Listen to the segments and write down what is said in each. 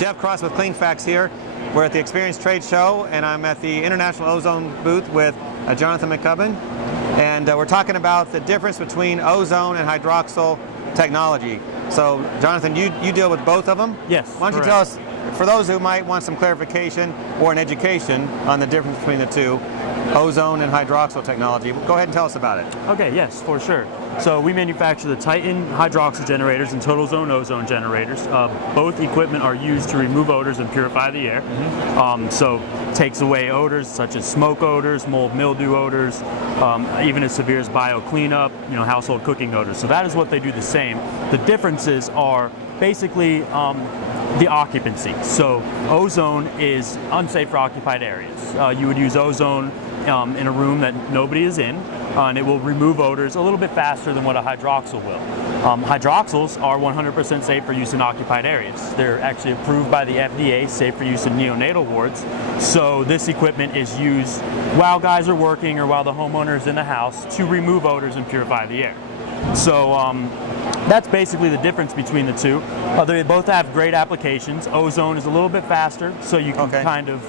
Jeff Cross with CleanFacts here. We're at the Experience Trade Show, and I'm at the International Ozone booth with Jonathan McCubbin. And we're talking about the difference between ozone and hydroxyl technology. So, Jonathan, you deal with both of them? Yes. Why don't you tell us, for those who might want some clarification or an education on the difference between the two, ozone and hydroxyl technology, go ahead and tell us about it. Okay, yes, for sure. So we manufacture the Titan hydroxyl generators and Total Zone ozone generators. Both equipment are used to remove odors and purify the air. So takes away odors such as smoke odors, mold mildew odors, even as severe as bio cleanup, household cooking odors. So that is what they do the same. The differences are basically the occupancy. So ozone is unsafe for occupied areas. You would use ozone in a room that nobody is in, and it will remove odors a little bit faster than what a hydroxyl will. Hydroxyls are 100% safe for use in occupied areas. They're actually approved by the FDA, safe for use in neonatal wards. So this equipment is used while guys are working or while the homeowner is in the house to remove odors and purify the air. So that's basically the difference between the two. They both have great applications. Ozone is a little bit faster, so you can kind of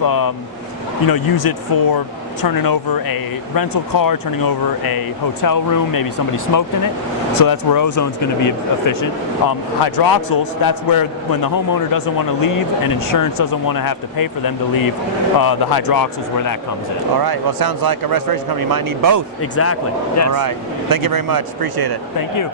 use it for turning over a rental car, turning over a hotel room, maybe somebody smoked in it. So that's where ozone's going to be efficient. Hydroxyls, that's where when the homeowner doesn't want to leave and insurance doesn't want to have to pay for them to leave, the hydroxyls where that comes in. All right, well, it sounds like a restoration company might need both. Exactly, yes. All right, thank you very much, appreciate it. Thank you.